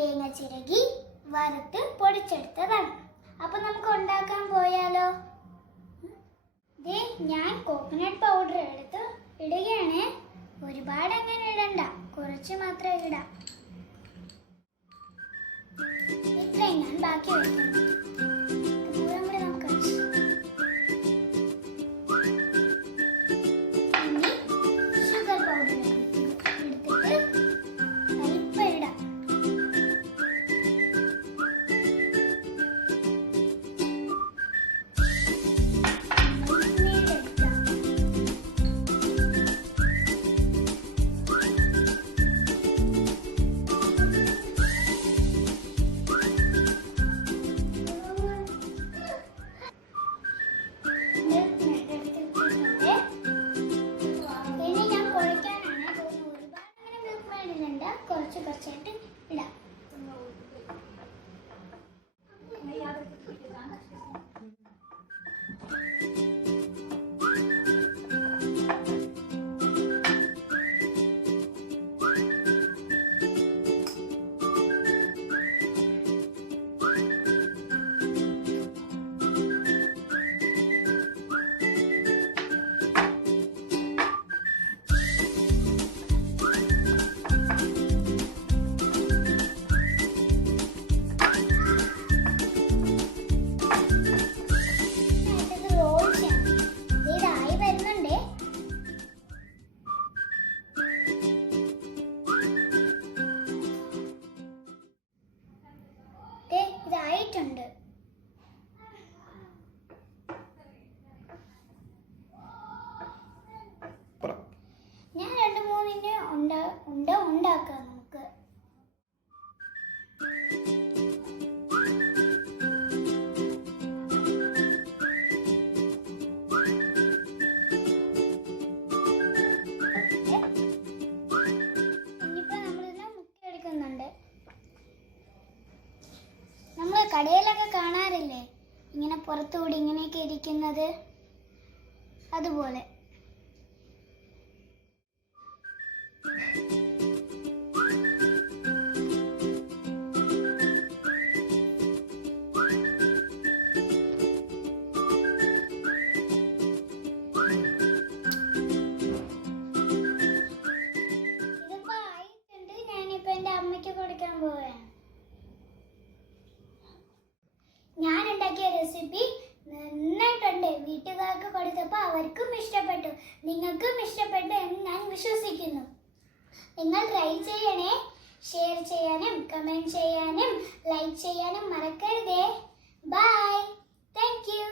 തേങ്ങ ചിരകി വറുത്ത് പൊടിച്ചെടുത്തതാണ്. അപ്പൊ നമുക്ക് ഉണ്ടാക്കാൻ പോയാലോ? ഞാൻ കോക്കനട്ട് പൗഡർ എടുത്ത് ഇടുകയാണ്. ഒരുപാട് അങ്ങനെ ഇടണ്ട, കുറച്ച് മാത്രമേ ഇടാം. ഇത്രയും ഞാൻ ബാക്കി വയ്ക്കുന്നു. കുറച്ചായിട്ട് ഇടാം. ഇതായിട്ടുണ്ട്. ഞാൻ 2-3 ഉണ്ടാക്കാം നമുക്ക്. ഇനിയിപ്പോ നമ്മളിതിനെ മുക്കിയെടുക്കുന്നുണ്ട്. നമ്മൾ കടയിലൊക്കെ കാണാറില്ലേ ഇങ്ങനെ പുറത്തുകൂടി ഇങ്ങനെയൊക്കെ ഇരിക്കുന്നത്, അതുപോലെ. ഇതിപ്പോ ആയിട്ടുണ്ട്. ഞാനിപ്പോ എൻ്റെ അമ്മയ്ക്ക് കൊടുക്കാൻ പോവുകയാണ്. ഞാൻ ഉണ്ടാക്കിയ റെസിപ്പി നന്നായിട്ടുണ്ട്. വീട്ടുകാർക്ക് കൊടുത്തപ്പോൾ അവർക്കും ഇഷ്ടപ്പെട്ടു, നിങ്ങൾക്കും ഇഷ്ടപ്പെട്ടു എന്ന് ഞാൻ വിശ്വസിക്കുന്നു. നിങ്ങൾ ട്രൈ ചെയ്യണേ. ഷെയർ ചെയ്യാനും കമൻറ്റ് ചെയ്യാനും ലൈക്ക് ചെയ്യാനും മറക്കരുതേ. ബൈ. Thank you.